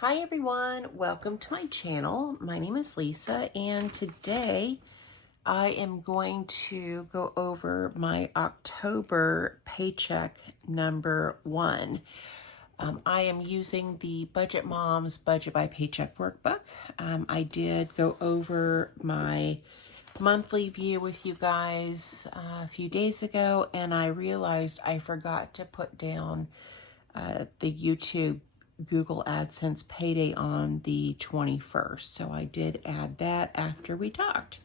Hi everyone, welcome to my channel. My name is Lisa and today I am going to go over my October paycheck number 1. I am using the Budget Moms Budget by Paycheck workbook. I did go over my monthly view with you guys a few days ago, and I realized I forgot to put down the YouTube Google AdSense payday on the 21st. So I did add that after we talked.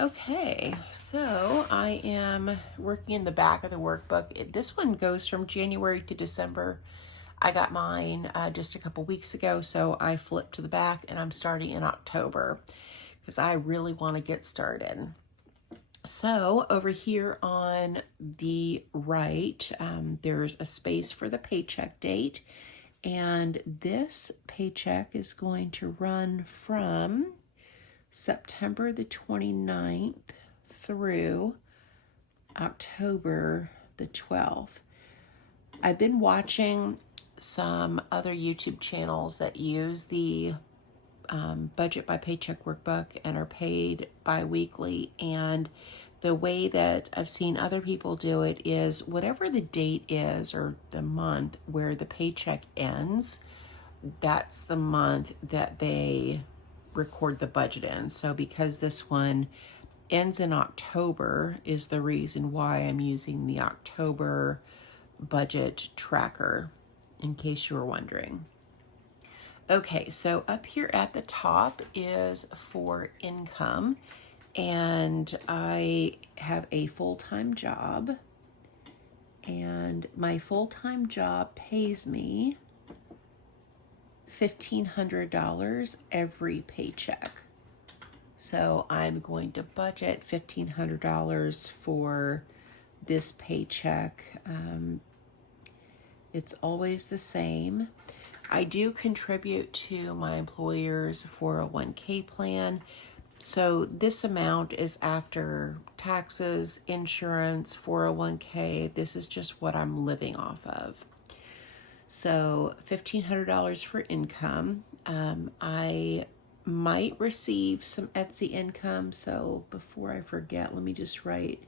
Okay, so I am working in the back of the workbook. This one goes from January to December. I got mine just a couple weeks ago, so I flipped to the back and I'm starting in October because I really want to get started. So over here on the right, there's a space for the paycheck date. And this paycheck is going to run from September the 29th through October the 12th. I've been watching some other YouTube channels that use the Budget by Paycheck workbook and are paid bi-weekly, and the way that I've seen other people do it is whatever the date is or the month where the paycheck ends, that's the month that they record the budget in. So because this one ends in October is the reason why I'm using the October budget tracker, in case you were wondering. Okay, so up here at the top is for income, and I have a full-time job, and my full-time job pays me $1,500 every paycheck. So I'm going to budget $1,500 for this paycheck. It's always the same. I do contribute to my employer's 401k plan. So this amount is after taxes, insurance, 401k. This is just what I'm living off of. So $1,500 for income. I might receive some Etsy income. So before I forget, let me just write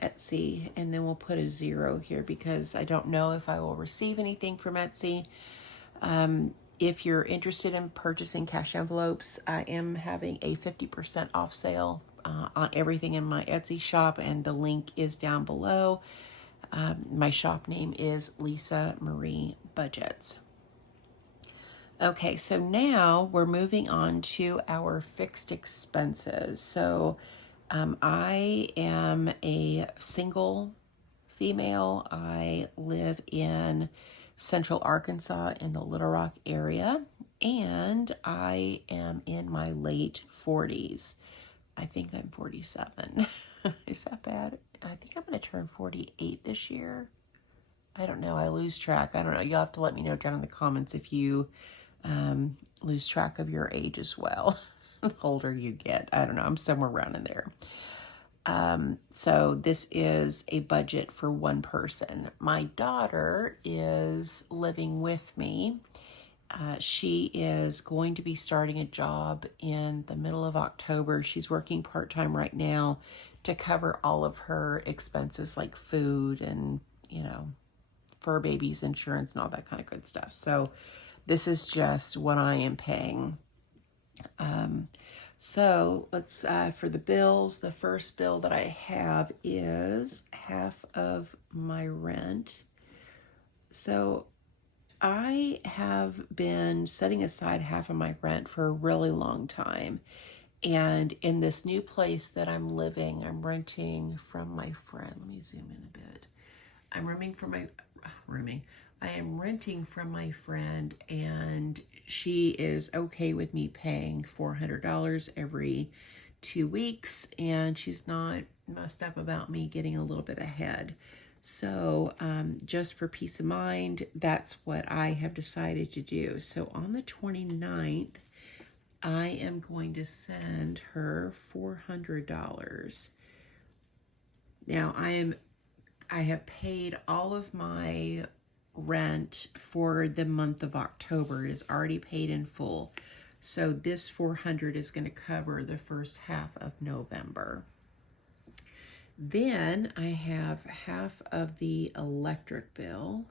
Etsy and then we'll put a 0 here because I don't know if I will receive anything from Etsy. If you're interested in purchasing cash envelopes, I am having a 50% off sale on everything in my Etsy shop, and the link is down below. My shop name is LisaMarieBudgets. Okay, so now we're moving on to our fixed expenses. So I am a single female. I live in Central Arkansas in the Little Rock area, and I am in my late 40s. I think I'm 47. Is that bad? I think I'm going to turn 48 this year. I don't know. I lose track. I don't know. You'll have to let me know down in the comments if you lose track of your age as well. The older you get. I don't know. I'm somewhere around in there. So this is a budget for one person. My daughter is living with me. She is going to be starting a job in the middle of October. She's working part-time right now to cover all of her expenses like food and, fur babies insurance and all that kind of good stuff. So this is just what I am paying. So let's, for the bills, the first bill that I have is half of my rent. So I have been setting aside half of my rent for a really long time. And in this new place that I'm living, I'm renting from my friend. Let me zoom in a bit. I am renting from my friend, and she is okay with me paying $400 every 2 weeks, and she's not messed up about me getting a little bit ahead. So just for peace of mind, that's what I have decided to do. So on the 29th, I am going to send her $400. Now I have paid all of my rent for the month of October. It is already paid in full. So this $400 is going to cover the first half of November. Then I have half of the electric bill.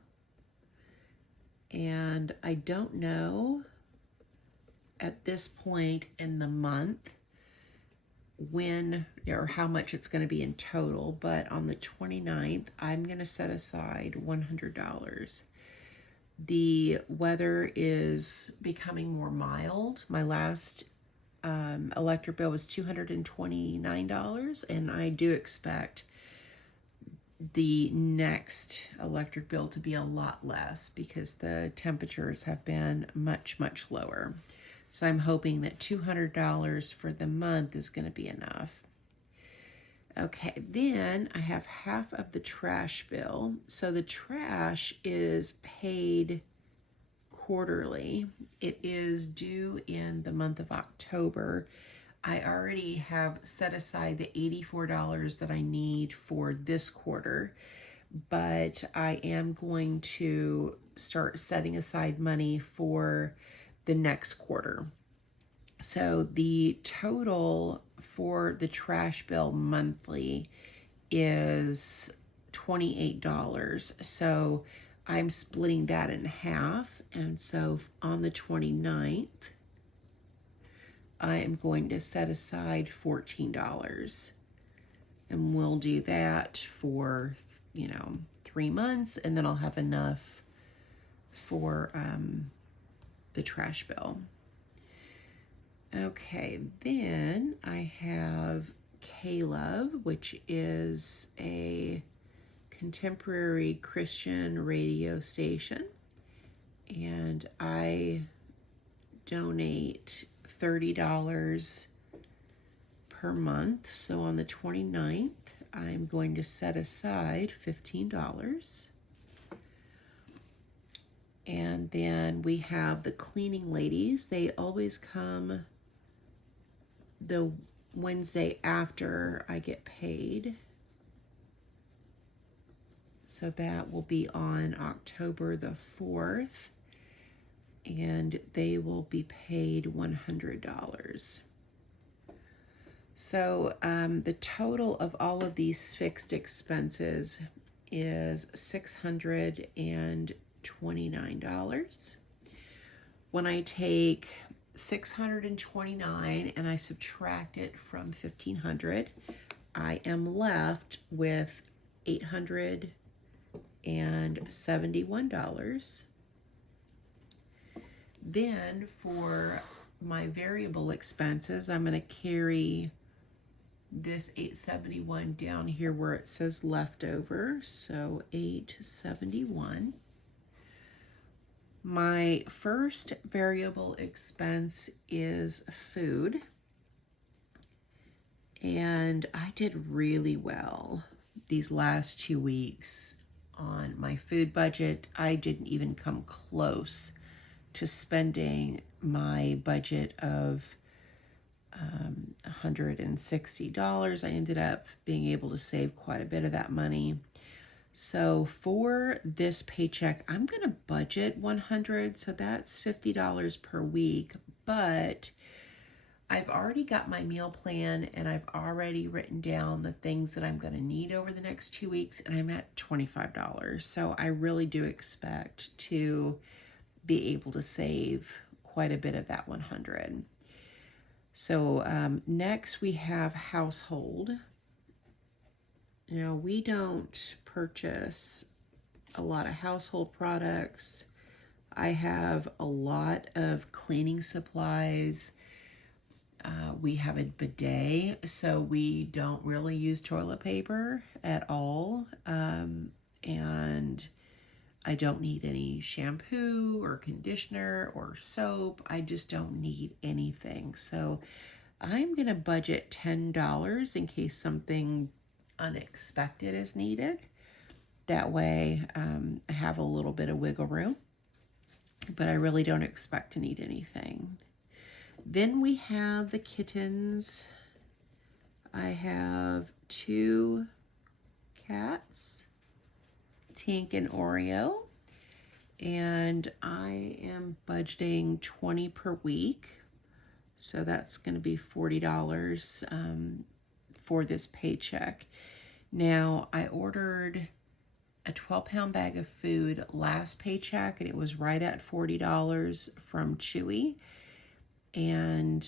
And I don't know at this point in the month when or how much it's going to be in total, but on the 29th, I'm going to set aside $100. The weather is becoming more mild. My last electric bill was $229, and I do expect the next electric bill to be a lot less because the temperatures have been much, much lower. So I'm hoping that $200 for the month is going to be enough. Okay, then I have half of the trash bill. So the trash is paid quarterly. It is due in the month of October. I already have set aside the $84 that I need for this quarter, but I am going to start setting aside money for the next quarter. So the total for the trash bill monthly is $28. So I'm splitting that in half. And so on the 29th, I am going to set aside $14. And we'll do that for, 3 months, and then I'll have enough for the trash bill. Okay, then I have K-Love, which is a contemporary Christian radio station, and I donate $30 per month. So on the 29th, I'm going to set aside $15. And then we have the cleaning ladies. They always come the Wednesday after I get paid. So that will be on October the 4th. And they will be paid $100. So the total of all of these fixed expenses is $629. When I take $629 and I subtract it from $1,500, I am left with $871. Then for my variable expenses, I'm going to carry this $871 down here where it says leftover. So $871. My first variable expense is food. And I did really well these last 2 weeks on my food budget. I didn't even come close to spending my budget of $160. I ended up being able to save quite a bit of that money. So for this paycheck, I'm going to budget $100, so that's $50 per week, but I've already got my meal plan and I've already written down the things that I'm going to need over the next 2 weeks, and I'm at $25. So I really do expect to be able to save quite a bit of that $100. So next we have household. Now we don't purchase a lot of household products. I have a lot of cleaning supplies. We have a bidet, so we don't really use toilet paper at all. And I don't need any shampoo or conditioner or soap. I just don't need anything. So I'm going to budget $10 in case something unexpected is needed. That way I have a little bit of wiggle room, but I really don't expect to need anything. Then we have the kittens. I have 2 cats, Tink and Oreo. and I am budgeting 20 per week. So that's going to be $40 for this paycheck. Now, I ordered a 12-pound bag of food last paycheck, and it was right at $40 from Chewy. And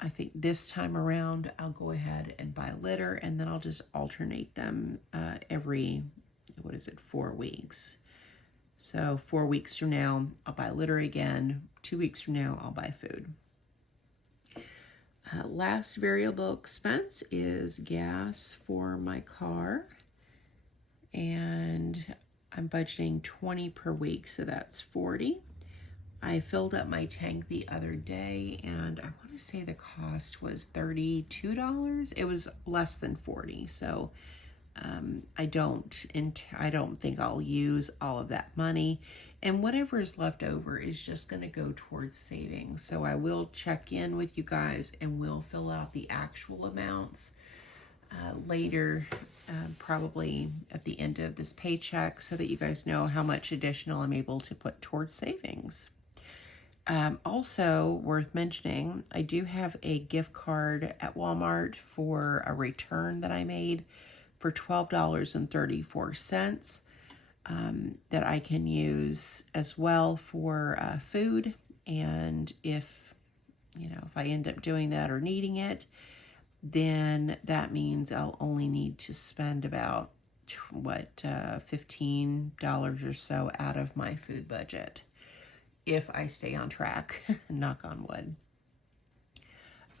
I think this time around, I'll go ahead and buy litter, and then I'll just alternate them every, 4 weeks. So 4 weeks from now, I'll buy litter again. 2 weeks from now, I'll buy food. Last variable expense is gas for my car. And I'm budgeting 20 per week, so that's 40. I filled up my tank the other day, and I want to say the cost was $32. It was less than 40, so I don't think I'll use all of that money, and whatever is left over is just going to go towards savings. So I will check in with you guys, and we'll fill out the actual amounts later, probably at the end of this paycheck, so that you guys know how much additional I'm able to put towards savings. Also worth mentioning, I do have a gift card at Walmart for a return that I made for $12.34 that I can use as well for food. And if I end up doing that or needing it, then that means I'll only need to spend about $15 or so out of my food budget if I stay on track. Knock on wood.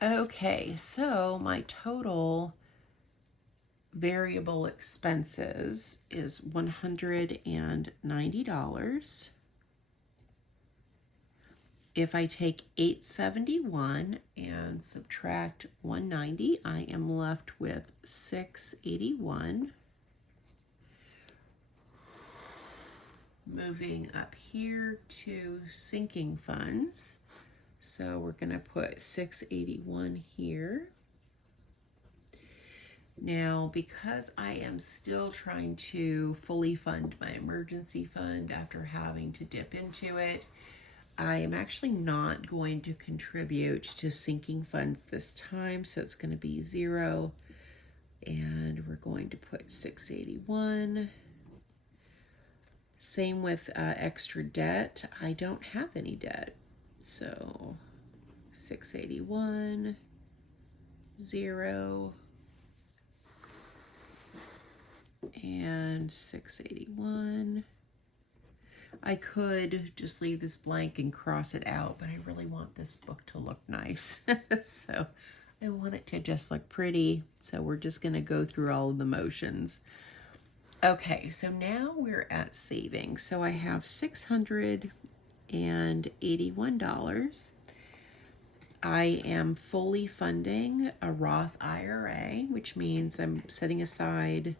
Okay, so my total variable expenses is $190. If I take $871 and subtract $190, I am left with $681. Moving up here to sinking funds. So we're going to put $681 here. Now, because I am still trying to fully fund my emergency fund after having to dip into it, I am actually not going to contribute to sinking funds this time, so it's going to be 0, and we're going to put $681. Same with extra debt. I don't have any debt, so $681, 0, and $681. I could just leave this blank and cross it out, but I really want this book to look nice. So I want it to just look pretty. So we're just going to go through all of the motions. Okay, so now we're at savings. So I have $681. I am fully funding a Roth IRA, which means I'm setting aside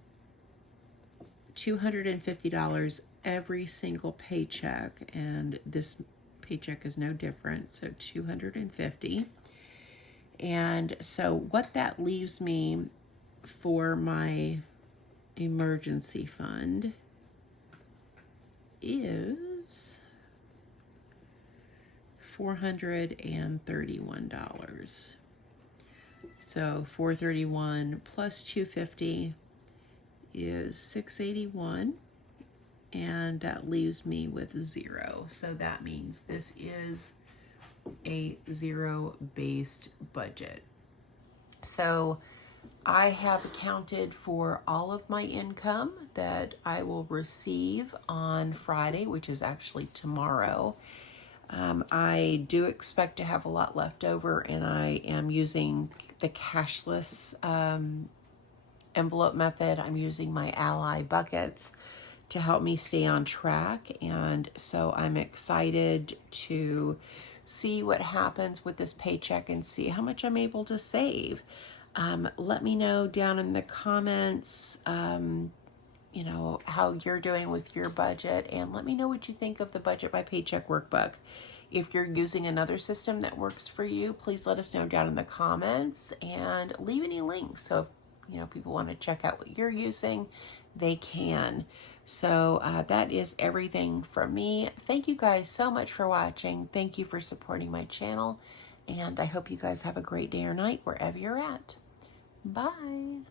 $250 every single paycheck, and this paycheck is no different, so $250. And so what that leaves me for my emergency fund is $431. So $431 plus $250 is $681, and that leaves me with 0. So that means this is a zero-based budget. So I have accounted for all of my income that I will receive on Friday, which is actually tomorrow. I do expect to have a lot left over, and I am using the cashless envelope method. I'm using my Ally buckets to help me stay on track, and so I'm excited to see what happens with this paycheck and see how much I'm able to save. Let me know down in the comments, how you're doing with your budget, and let me know what you think of the Budget by Paycheck workbook. If you're using another system that works for you, please let us know down in the comments and leave any links. So if people want to check out what you're using, they can. So that is everything from me. Thank you guys so much for watching. Thank you for supporting my channel. And I hope you guys have a great day or night wherever you're at. Bye.